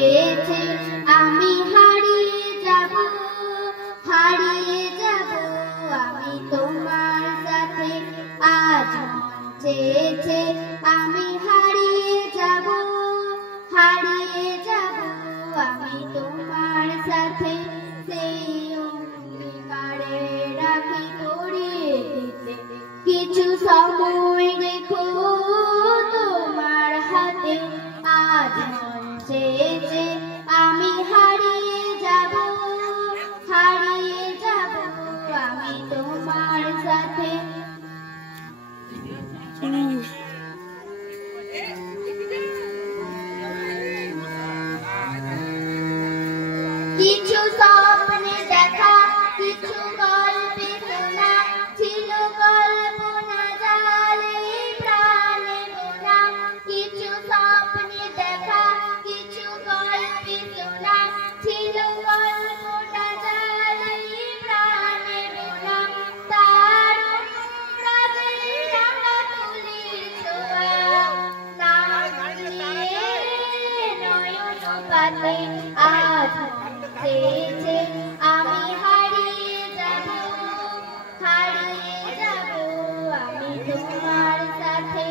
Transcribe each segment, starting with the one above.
চেয়েছে আমি হারিয়ে যাব আমি তোমার সাথে আজ চেয়েছে আমি হারিয়ে যাব আমি তোমার সাথে সেই অঙ্গীকারে রাখি পড়িয়ে দিতে কিছু সময় রেখো তোমার হাতে আজ চেয়েছে আমি হারিয়ে যাব আমি তোমার সাথে কিছু স্বপ্নে দেখা কিছু গল্পে শোনা ছিল কল্পনা জালে প্রাণে বোনা কিছু স্বপ্নে দেখা কিছু গল্পে শোনা ছিল কল্পনা জালে প্রাণে বোনা তার অনুরাগে রাঙা তুলির ছোঁয়া নয়ন পাতে আজ চেয়েছে আমি হারিয়ে যাব আমি তোমার সাথে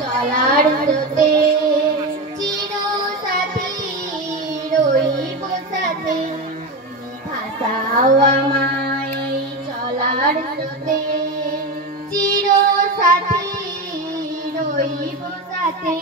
চলার স্রোতে চির সাথী রইব সাথে ভাসাও আমায় চলার স্রোতে চির সাথী রইব সাথে